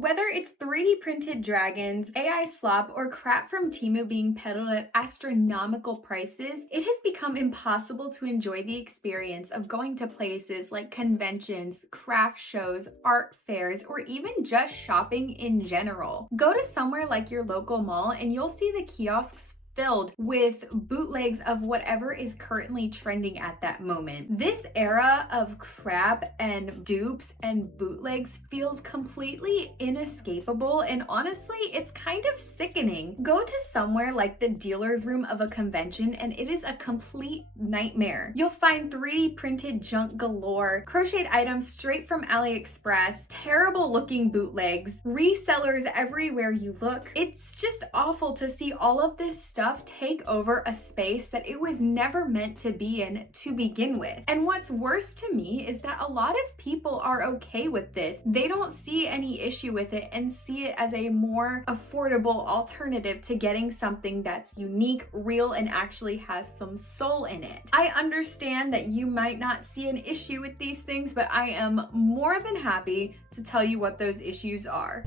Whether it's 3D printed dragons, AI slop, or crap from Temu being peddled at astronomical prices, it has become impossible to enjoy the experience of going to places like conventions, craft shows, art fairs, or even just shopping in general. Go to somewhere like your local mall and you'll see the kiosks filled with bootlegs of whatever is currently trending at that moment. This era of crap and dupes and bootlegs feels completely inescapable, and honestly, it's kind of sickening. Go to somewhere like the dealer's room of a convention and it is a complete nightmare. You'll find 3D printed junk galore, crocheted items straight from AliExpress, terrible looking bootlegs, resellers everywhere you look. It's just awful to see all of this stuff take over a space that it was never meant to be in to begin with. And what's worse to me is that a lot of people are okay with this. They don't see any issue with it and see it as a more affordable alternative to getting something that's unique, real, and actually has some soul in it. I understand that you might not see an issue with these things, but I am more than happy to tell you what those issues are.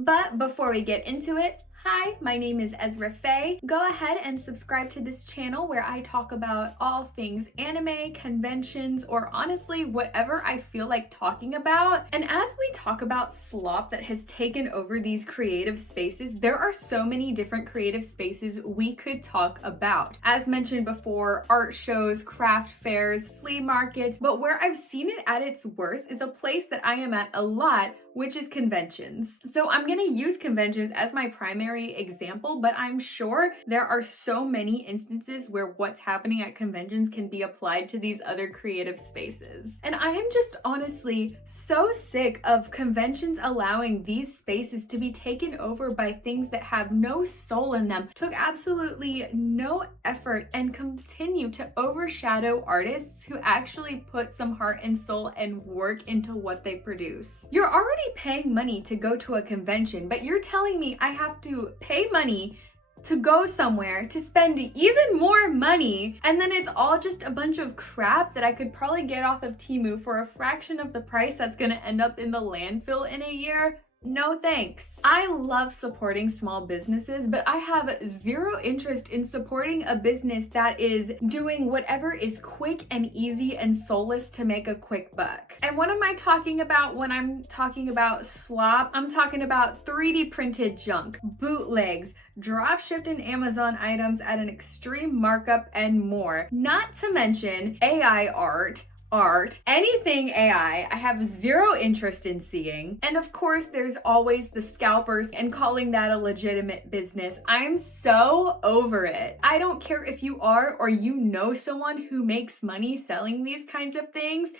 But before we get into it, hi, my name is Ezra Faye. Go ahead and subscribe to this channel where I talk about all things anime, conventions, or honestly, whatever I feel like talking about. And as we talk about slop that has taken over these creative spaces, there are so many different creative spaces we could talk about. As mentioned before, art shows, craft fairs, flea markets, but where I've seen it at its worst is a place that I am at a lot, which is conventions. So I'm gonna use conventions as my primary example, but I'm sure there are so many instances where what's happening at conventions can be applied to these other creative spaces. And I am just honestly so sick of conventions allowing these spaces to be taken over by things that have no soul in them, took absolutely no effort, and continue to overshadow artists who actually put some heart and soul and work into what they produce. You're already paying money to go to a convention, but you're telling me I have to pay money to go somewhere to spend even more money, and then it's all just a bunch of crap that I could probably get off of Temu for a fraction of the price that's gonna end up in the landfill in a year? No thanks. I love supporting small businesses, but I have zero interest in supporting a business that is doing whatever is quick and easy and soulless to make a quick buck. And what am I talking about when I'm talking about slop? I'm talking about 3D printed junk, bootlegs, drop shipped in Amazon items at an extreme markup, and more. Not to mention AI art, anything AI, I have zero interest in seeing. And of course, there's always the scalpers and calling that a legitimate business. I'm so over it. I don't care if you are or you know someone who makes money selling these kinds of things.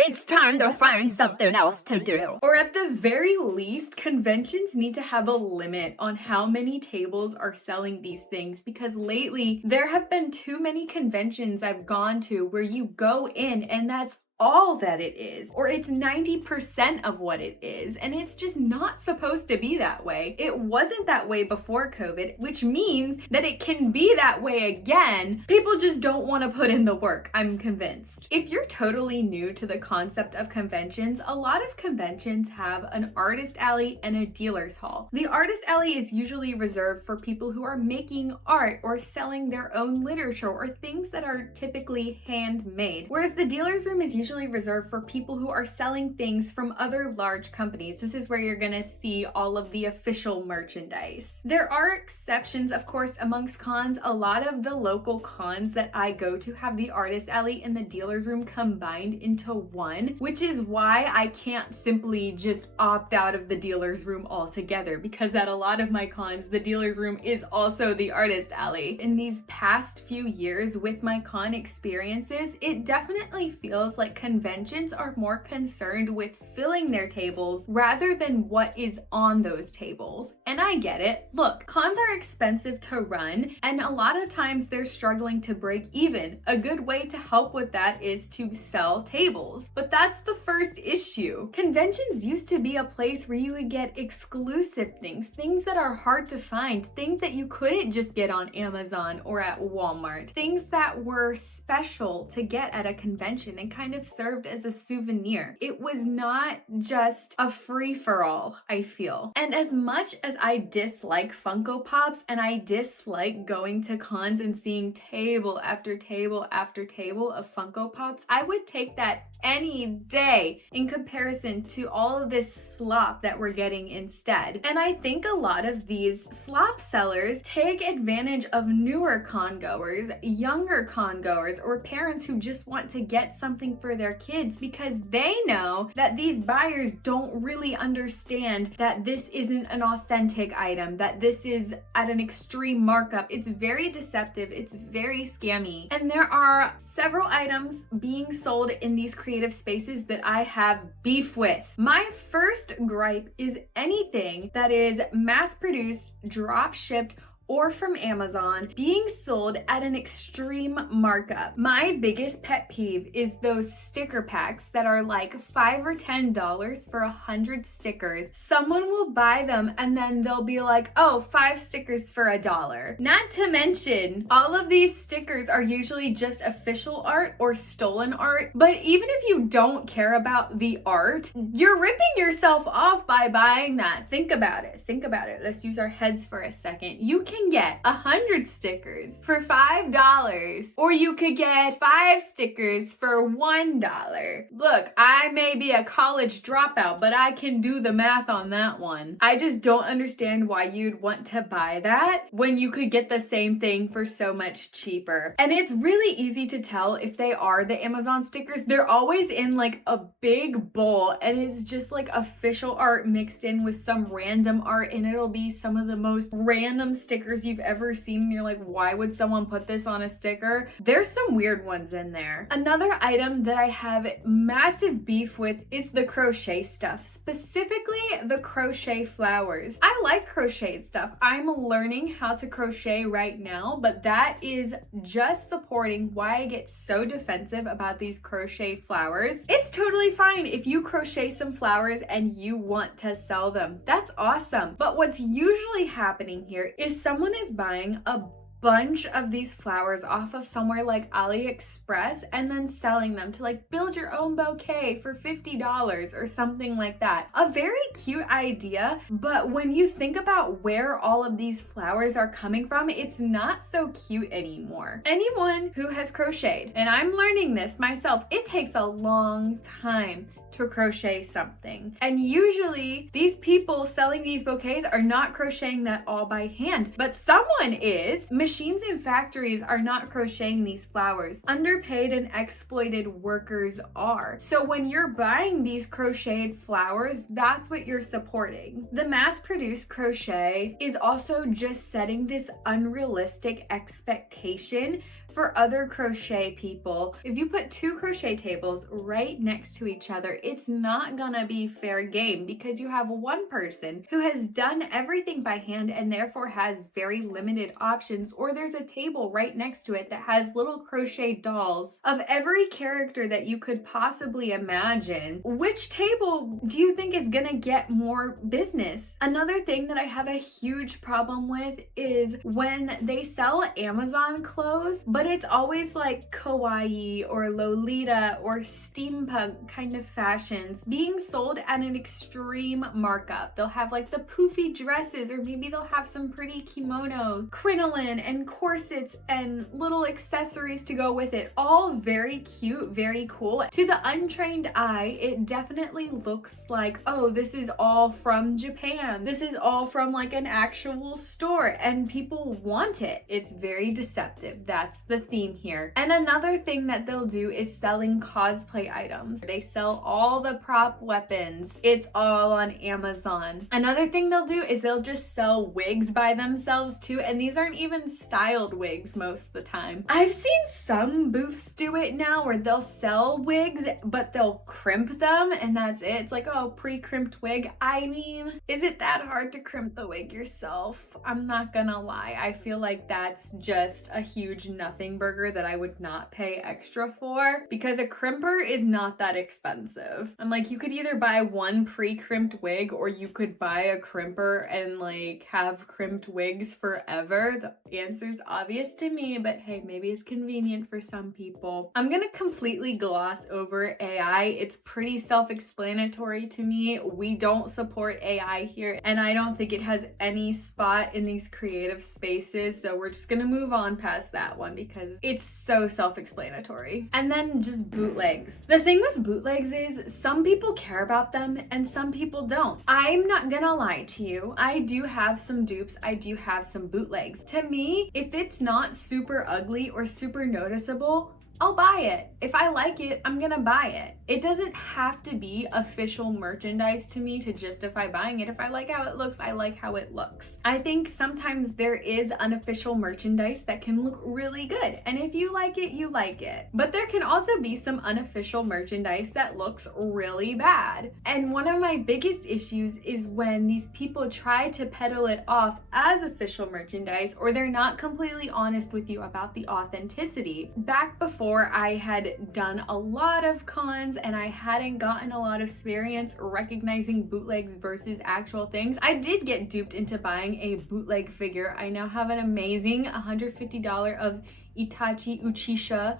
It's time to find something else to do. Or at the very least, conventions need to have a limit on how many tables are selling these things, because lately there have been too many conventions I've gone to where you go in and that's all that it is, or it's 90% of what it is, and it's just not supposed to be that way. It wasn't that way before COVID, which means that it can be that way again. People just don't want to put in the work, I'm convinced. If you're totally new to the concept of conventions, a lot of conventions have an artist alley and a dealer's hall. The artist alley is usually reserved for people who are making art or selling their own literature or things that are typically handmade, whereas the dealer's room is usually reserved for people who are selling things from other large companies. This is where you're gonna see all of the official merchandise. There are exceptions, of course, amongst cons. A lot of the local cons that I go to have the artist alley and the dealer's room combined into one, which is why I can't simply just opt out of the dealer's room altogether, because at a lot of my cons, the dealer's room is also the artist alley. In these past few years with my con experiences, it definitely feels like conventions are more concerned with filling their tables rather than what is on those tables. And I get it. Look, cons are expensive to run, and a lot of times they're struggling to break even. A good way to help with that is to sell tables. But that's the first issue. Conventions used to be a place where you would get exclusive things that are hard to find, things that you couldn't just get on Amazon or at Walmart, things that were special to get at a convention and kind of served as a souvenir. It was not just a free-for-all, I feel. And as much as I dislike Funko Pops and I dislike going to cons and seeing table after table after table of Funko Pops, I would take that any day in comparison to all of this slop that we're getting instead. And I think a lot of these slop sellers take advantage of newer con goers, younger con goers, or parents who just want to get something for their kids because they know that these buyers don't really understand that this isn't an authentic item, that this is at an extreme markup. It's very deceptive, it's very scammy. And there are several items being sold in these creative spaces that I have beef with. My first gripe is anything that is mass-produced, drop-shipped, or from Amazon being sold at an extreme markup. My biggest pet peeve is those sticker packs that are like $5 or $10 for 100 stickers. Someone will buy them and then they'll be like, oh, 5 stickers for $1. Not to mention, all of these stickers are usually just official art or stolen art, but even if you don't care about the art, you're ripping yourself off by buying that. Think about it. Think about it. Let's use our heads for a second. You can get 100 stickers for $5, or you could get 5 stickers for $1. Look, I may be a college dropout, but I can do the math on that one. I just don't understand why you'd want to buy that when you could get the same thing for so much cheaper. And it's really easy to tell if they are the Amazon stickers. They're always in like a big bowl and it's just like official art mixed in with some random art, and it'll be some of the most random stickers you've ever seen and you're like, why would someone put this on a sticker? There's some weird ones in there. Another item that I have massive beef with is the crochet stuff, specifically the crochet flowers. I like crocheted stuff. I'm learning how to crochet right now, but that is just supporting why I get so defensive about these crochet flowers. It's totally fine if you crochet some flowers and you want to sell them. That's awesome. But what's usually happening here is someone is buying a bunch of these flowers off of somewhere like AliExpress and then selling them to like build your own bouquet for $50 or something like that. A very cute idea, but when you think about where all of these flowers are coming from, it's not so cute anymore. Anyone who has crocheted, and I'm learning this myself, it takes a long time to crochet something. And usually these people selling these bouquets are not crocheting that all by hand, but someone is. Machines and factories are not crocheting these flowers. Underpaid and exploited workers are. So when you're buying these crocheted flowers, that's what you're supporting. The mass-produced crochet is also just setting this unrealistic expectation for other crochet people. If you put 2 crochet tables right next to each other, it's not gonna be fair game because you have one person who has done everything by hand and therefore has very limited options, or there's a table right next to it that has little crochet dolls of every character that you could possibly imagine. Which table do you think is gonna get more business? Another thing that I have a huge problem with is when they sell Amazon clothes, but it's always like kawaii or Lolita or steampunk kind of fashions being sold at an extreme markup. They'll have like the poofy dresses, or maybe they'll have some pretty kimono, crinoline and corsets and little accessories to go with it. All very cute, very cool. To the untrained eye, it definitely looks like, oh, this is all from Japan. This is all from like an actual store, and people want it. It's very deceptive. That's the theme here. And another thing that they'll do is selling cosplay items. They sell all the prop weapons. It's all on Amazon. Another thing they'll do is they'll just sell wigs by themselves too, and these aren't even styled wigs most of the time. I've seen some booths do it now where they'll sell wigs, but they'll crimp them and that's it. It's like, oh, pre-crimped wig. I mean, is it that hard to crimp the wig yourself? I'm not gonna lie. I feel like that's just a huge enough nothing burger that I would not pay extra for, because a crimper is not that expensive. I'm like, you could either buy one pre-crimped wig or you could buy a crimper and like have crimped wigs forever. The answer's obvious to me, but hey, maybe it's convenient for some people. I'm gonna completely gloss over AI. It's pretty self-explanatory to me. We don't support AI here, and I don't think it has any spot in these creative spaces, so we're just gonna move on past that one because it's so self-explanatory. And then just bootlegs. The thing with bootlegs is some people care about them and some people don't. I'm not gonna lie to you. I do have some dupes. I do have some bootlegs. To me, if it's not super ugly or super noticeable, I'll buy it. If I like it, I'm gonna buy it. It doesn't have to be official merchandise to me to justify buying it. If I like how it looks, I like how it looks. I think sometimes there is unofficial merchandise that can look really good. And if you like it, you like it. But there can also be some unofficial merchandise that looks really bad. And one of my biggest issues is when these people try to peddle it off as official merchandise, or they're not completely honest with you about the authenticity. Back before I had done a lot of cons and I hadn't gotten a lot of experience recognizing bootlegs versus actual things, I did get duped into buying a bootleg figure. I now have an amazing $150 of Itachi Uchiha.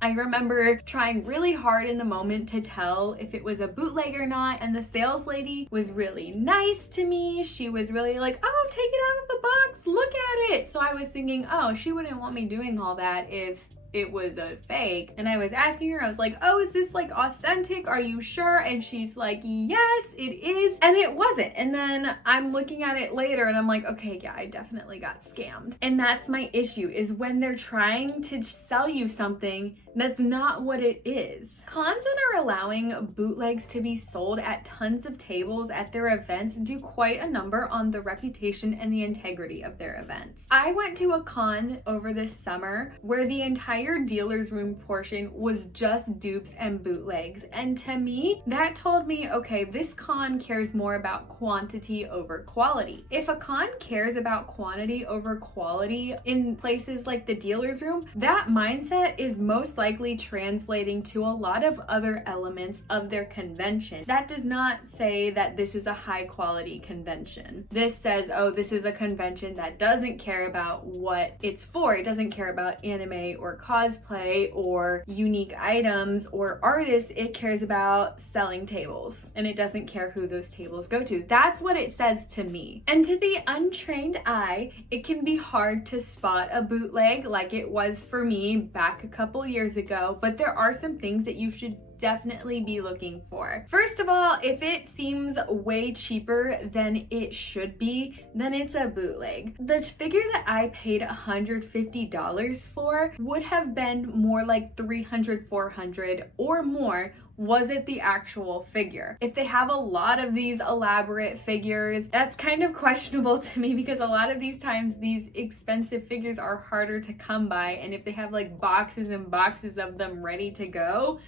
I remember trying really hard in the moment to tell if it was a bootleg or not, and the sales lady was really nice to me. She was really like, oh, take it out of the box, look at it. So I was thinking, oh, she wouldn't want me doing all that if it was a fake. And I was asking her, I was like, oh, is this like authentic? Are you sure? And she's like, yes, it is. And it wasn't. And then I'm looking at it later and I'm like, okay, yeah, I definitely got scammed. And that's my issue, is when they're trying to sell you something that's not what it is. Cons that are allowing bootlegs to be sold at tons of tables at their events do quite a number on the reputation and the integrity of their events. I went to a con over this summer where the entire dealer's room portion was just dupes and bootlegs. And to me, that told me, okay, this con cares more about quantity over quality. If a con cares about quantity over quality in places like the dealer's room, that mindset is most likely translating to a lot of other elements of their convention. That does not say that this is a high quality convention. This says, oh, this is a convention that doesn't care about what it's for. It doesn't care about anime or cosplay or unique items or artists. It cares about selling tables, and it doesn't care who those tables go to. That's what it says to me. And to the untrained eye, it can be hard to spot a bootleg like it was for me back a couple years ago, but there are some things that you should definitely be looking for. First of all, if it seems way cheaper than it should be, then it's a bootleg. The figure that I paid $150 for would have been more like $300, $400 or more was it the actual figure. If they have a lot of these elaborate figures, that's kind of questionable to me, because a lot of these times these expensive figures are harder to come by, and if they have like boxes and boxes of them ready to go,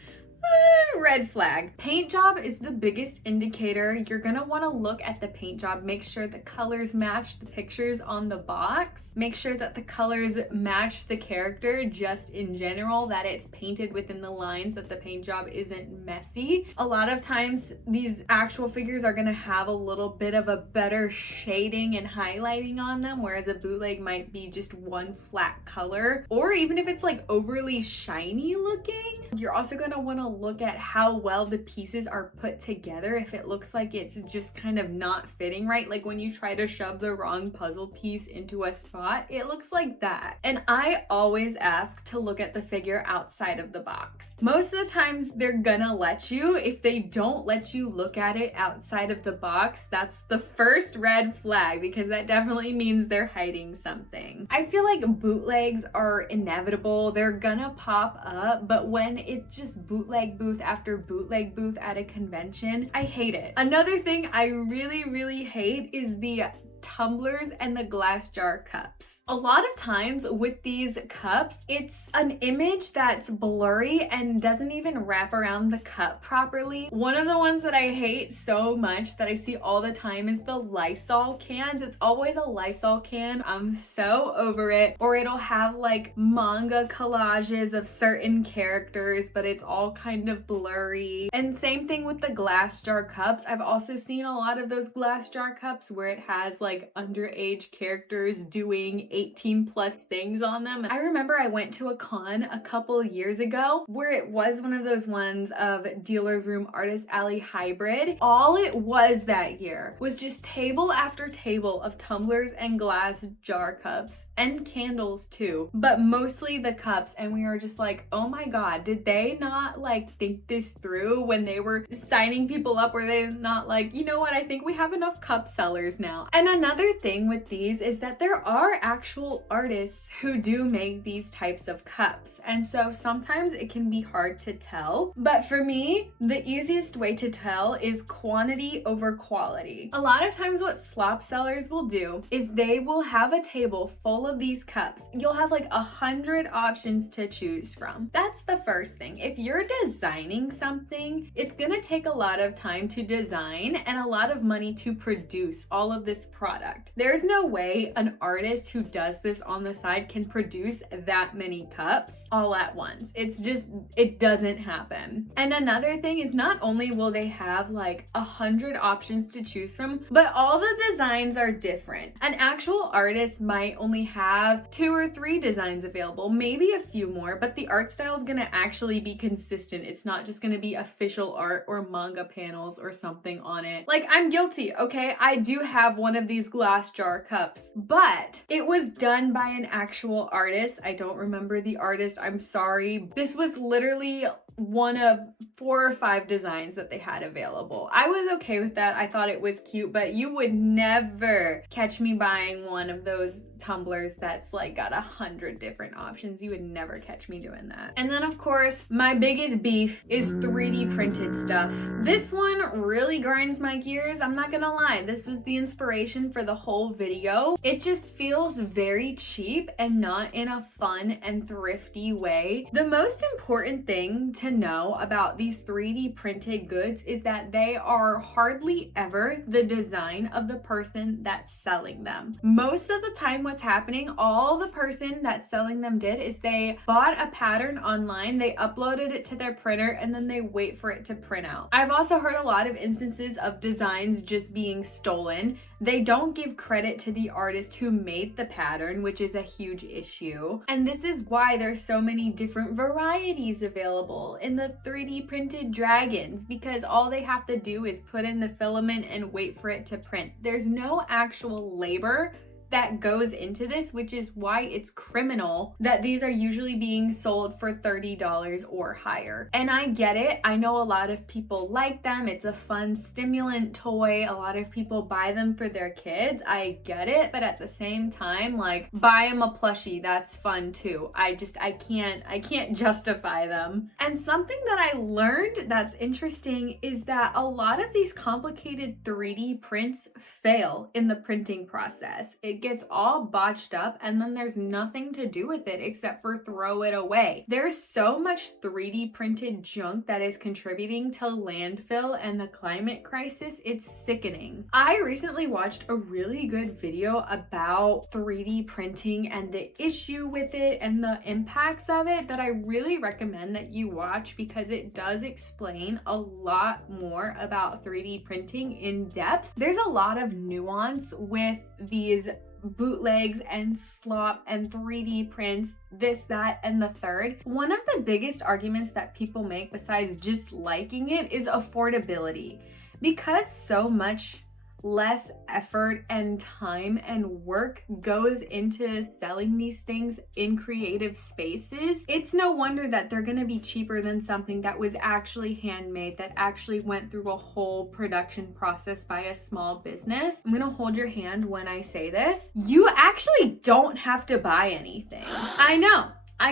red flag. Paint job is the biggest indicator. You're gonna want to look at the paint job, make sure the colors match the pictures on the box, make sure that the colors match the character just in general, that it's painted within the lines, that the paint job isn't messy. A lot of times these actual figures are gonna have a little bit of a better shading and highlighting on them, whereas a bootleg might be just one flat color, or even if it's like overly shiny looking. You're also gonna want to look at how well the pieces are put together. If it looks like it's just kind of not fitting right, like when you try to shove the wrong puzzle piece into a spot, it looks like that. And I always ask to look at the figure outside of the box. Most of the times they're gonna let you. If they don't let you look at it outside of the box, that's the first red flag, because that definitely means they're hiding something. I feel like bootlegs are inevitable. They're gonna pop up, but when it's just bootleg booth after bootleg booth at a convention, I hate it. Another thing I really hate is the tumblers and the glass jar cups. A lot of times with these cups, it's an image that's blurry and doesn't even wrap around the cup properly. One of the ones that I hate so much that I see all the time is the Lysol cans. It's always a Lysol can. I'm so over it. Or it'll have like manga collages of certain characters, but it's all kind of blurry. And same thing with the glass jar cups. I've also seen a lot of those glass jar cups where it has like underage characters doing 18+ things on them. I remember I went to a con a couple years ago where it was one of those ones of Dealer's Room Artist Alley Hybrid. All it was that year was just table after table of tumblers and glass jar cups and candles too, but mostly the cups. And we were just like, oh my god, did they not like think this through when they were signing people up? Were they not like, you know what, I think we have enough cup sellers now? And another thing with these is that there are actual artists who do make these types of cups, and so sometimes it can be hard to tell. But for me, the easiest way to tell is quantity over quality. A lot of times what slop sellers will do is they will have a table full of these cups. You'll have like 100 options to choose from. That's the first thing. If you're designing something, it's gonna take a lot of time to design and a lot of money to produce all of this product. There's no way an artist who does this on the side can produce that many cups all at once. It's just, it doesn't happen. And another thing is not only will they have like 100 options to choose from, but all the designs are different. An actual artist might only have 2 or 3 designs available, maybe a few more, but the art style is gonna actually be consistent. It's not just gonna be official art or manga panels or something on it. Like, I'm guilty, okay? I do have one of these glass jar cups, but it was done by an actual artist. I don't remember the artist, I'm sorry. This was literally one of 4 or 5 designs that they had available. I was okay with that. I thought it was cute, but you would never catch me buying one of those tumblers that's like got 100 different options. You would never catch me doing that. And then of course, my biggest beef is 3D printed stuff. This one really grinds my gears. I'm not gonna lie. This was the inspiration for the whole video. It just feels very cheap and not in a fun and thrifty way. The most important thing to know about these 3D printed goods is that they are hardly ever the design of the person that's selling them. Most of the time what's happening, all the person that's selling them did is they bought a pattern online, they uploaded it to their printer, and then they wait for it to print out. I've also heard a lot of instances of designs just being stolen. They don't give credit to the artist who made the pattern, which is a huge issue. And this is why there's so many different varieties available in the 3D printed dragons, because all they have to do is put in the filament and wait for it to print. There's no actual labor that goes into this, which is why it's criminal that these are usually being sold for $30 or higher. And I get it. I know a lot of people like them. It's a fun stimulant toy. A lot of people buy them for their kids. I get it. But at the same time, like, buy them a plushie. That's fun too. I can't justify them. And something that I learned that's interesting is that a lot of these complicated 3D prints fail in the printing process. It gets all botched up and then there's nothing to do with it except for throw it away. There's so much 3D printed junk that is contributing to landfill and the climate crisis. It's sickening. I recently watched a really good video about 3D printing and the issue with it and the impacts of it that I really recommend that you watch, because it does explain a lot more about 3D printing in depth. There's a lot of nuance with these bootlegs and slop and 3D prints, this, that, and the third. One of the biggest arguments that people make besides just liking it is affordability. Because so much less effort and time and work goes into selling these things in creative spaces, it's no wonder that they're gonna be cheaper than something that was actually handmade, that actually went through a whole production process by a small business. I'm gonna hold your hand when I say this. You actually don't have to buy anything. I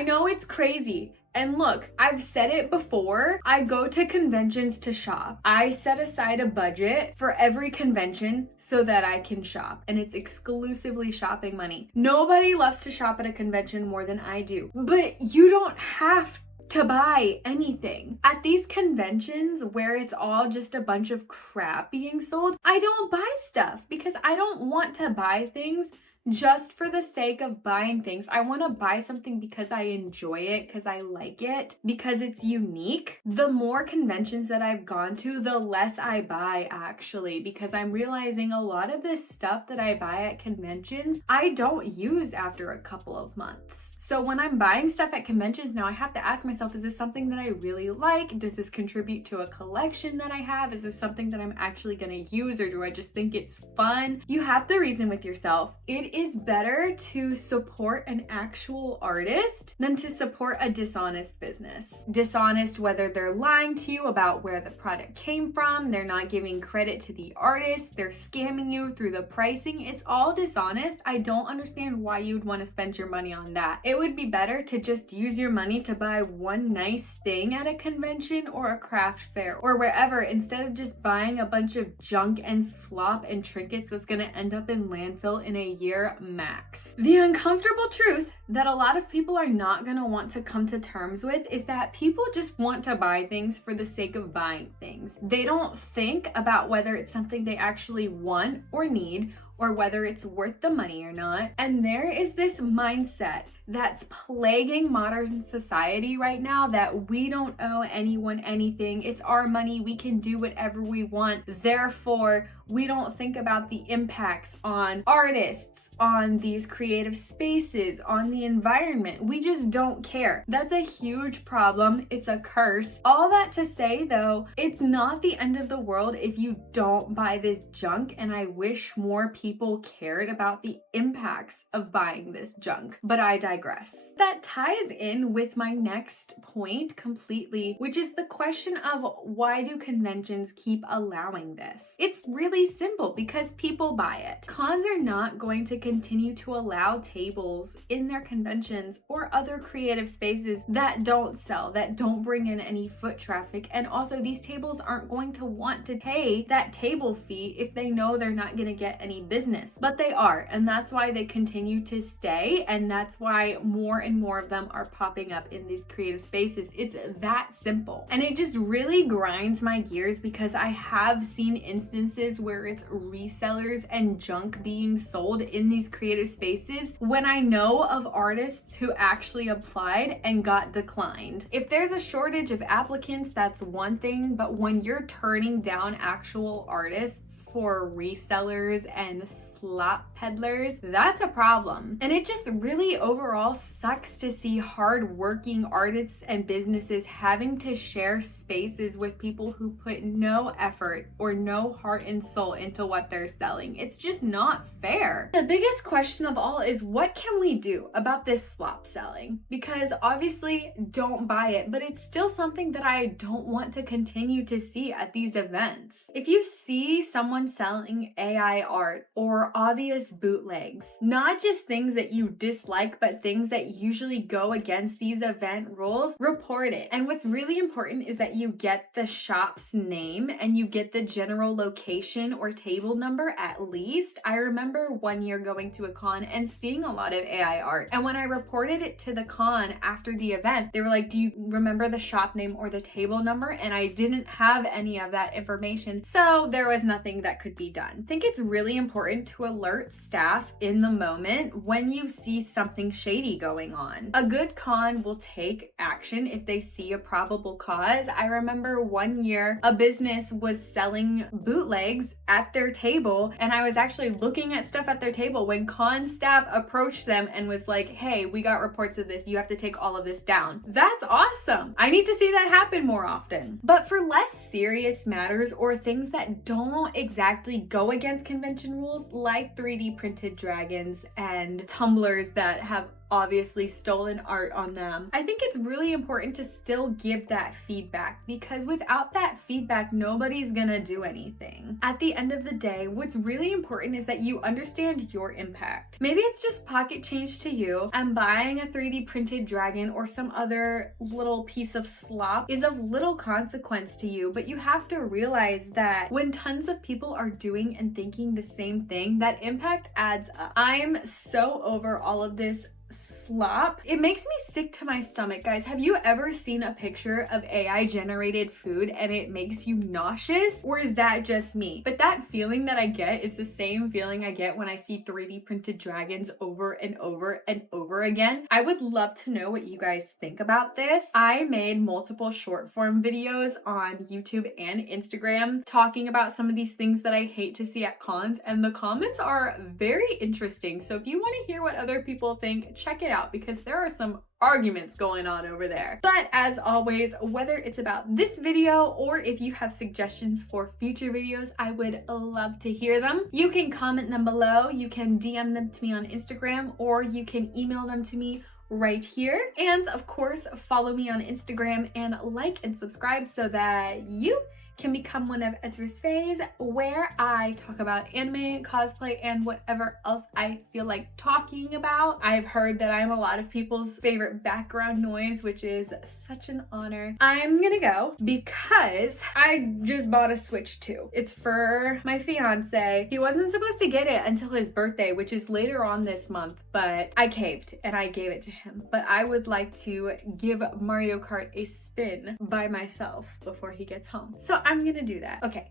know it's crazy. And look, I've said it before, I go to conventions to shop. I set aside a budget for every convention so that I can shop, and it's exclusively shopping money. Nobody loves to shop at a convention more than I do, but you don't have to buy anything. At these conventions where it's all just a bunch of crap being sold, I don't buy stuff because I don't want to buy things just for the sake of buying things. I want to buy something because I enjoy it, because I like it, because it's unique. The more conventions that I've gone to, the less I buy actually, because I'm realizing a lot of this stuff that I buy at conventions, I don't use after a couple of months. So when I'm buying stuff at conventions now, I have to ask myself, is this something that I really like? Does this contribute to a collection that I have? Is this something that I'm actually gonna use, or do I just think it's fun? You have to reason with yourself. It is better to support an actual artist than to support a dishonest business. Dishonest whether they're lying to you about where the product came from, they're not giving credit to the artist, they're scamming you through the pricing. It's all dishonest. I don't understand why you'd want to spend your money on that. It would be better to just use your money to buy one nice thing at a convention or a craft fair or wherever, instead of just buying a bunch of junk and slop and trinkets that's gonna end up in landfill in a year max. The uncomfortable truth that a lot of people are not gonna want to come to terms with is that people just want to buy things for the sake of buying things. They don't think about whether it's something they actually want or need, or whether it's worth the money or not. And there is this mindset that's plaguing modern society right now that we don't owe anyone anything. It's our money. We can do whatever we want. Therefore, we don't think about the impacts on artists, on these creative spaces, on the environment. We just don't care. That's a huge problem. It's a curse. All that to say though, it's not the end of the world if you don't buy this junk, and I wish more people cared about the impacts of buying this junk. But I digress. That ties in with my next point completely, which is the question of why do conventions keep allowing this? It's really simple, because people buy it. Cons are not going to continue to allow tables in their conventions or other creative spaces that don't sell, that don't bring in any foot traffic. And also these tables aren't going to want to pay that table fee if they know they're not going to get any business, but they are. And that's why they continue to stay. And that's why more and more of them are popping up in these creative spaces. It's that simple. And it just really grinds my gears, because I have seen instances where it's resellers and junk being sold in these creative spaces when I know of artists who actually applied and got declined. If there's a shortage of applicants, that's one thing, but when you're turning down actual artists for resellers and slop peddlers, that's a problem. And it just really overall sucks to see hard-working artists and businesses having to share spaces with people who put no effort or no heart and soul into what they're selling. It's just not fair. The biggest question of all is, what can we do about this slop selling? Because obviously don't buy it, but it's still something that I don't want to continue to see at these events. If you see someone selling AI art or obvious bootlegs, not just things that you dislike, but things that usually go against these event rules, report it. And what's really important is that you get the shop's name and you get the general location or table number at least. I remember one year going to a con and seeing a lot of AI art. And when I reported it to the con after the event, they were like, do you remember the shop name or the table number? And I didn't have any of that information. So there was nothing that could be done. I think it's really important to alert staff in the moment when you see something shady going on. A good con will take action if they see a probable cause. I remember one year a business was selling bootlegs at their table, and I was actually looking at stuff at their table when con staff approached them and was like, hey, we got reports of this, you have to take all of this down. That's awesome. I need to see that happen more often. But for less serious matters or things that don't exactly go against convention rules, like 3D printed dragons and tumblers that have obviously stolen art on them, I think it's really important to still give that feedback, because without that feedback, nobody's gonna do anything. At the end of the day, what's really important is that you understand your impact. Maybe it's just pocket change to you, and buying a 3D printed dragon or some other little piece of slop is of little consequence to you, but you have to realize that when tons of people are doing and thinking the same thing, that impact adds up. I'm so over all of this slop. It makes me sick to my stomach, guys. Have you ever seen a picture of AI generated food and it makes you nauseous? Or is that just me? But that feeling that I get is the same feeling I get when I see 3D printed dragons over and over and over again. I would love to know what you guys think about this. I made multiple short form videos on YouTube and Instagram talking about some of these things that I hate to see at cons, and the comments are very interesting. So if you want to hear what other people think, check it out, because there are some arguments going on over there. But as always, whether it's about this video or if you have suggestions for future videos, I would love to hear them. You can comment them below, you can DM them to me on Instagram, or you can email them to me right here. And of course, follow me on Instagram and like and subscribe so that you can become one of Ezra's faves, where I talk about anime, cosplay, and whatever else I feel like talking about. I've heard that I'm a lot of people's favorite background noise, which is such an honor. I'm gonna go because I just bought a Switch 2. It's for my fiance. He wasn't supposed to get it until his birthday, which is later on this month, but I caved and I gave it to him. But I would like to give Mario Kart a spin by myself before he gets home. So I'm gonna do that. Okay,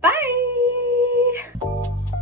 bye!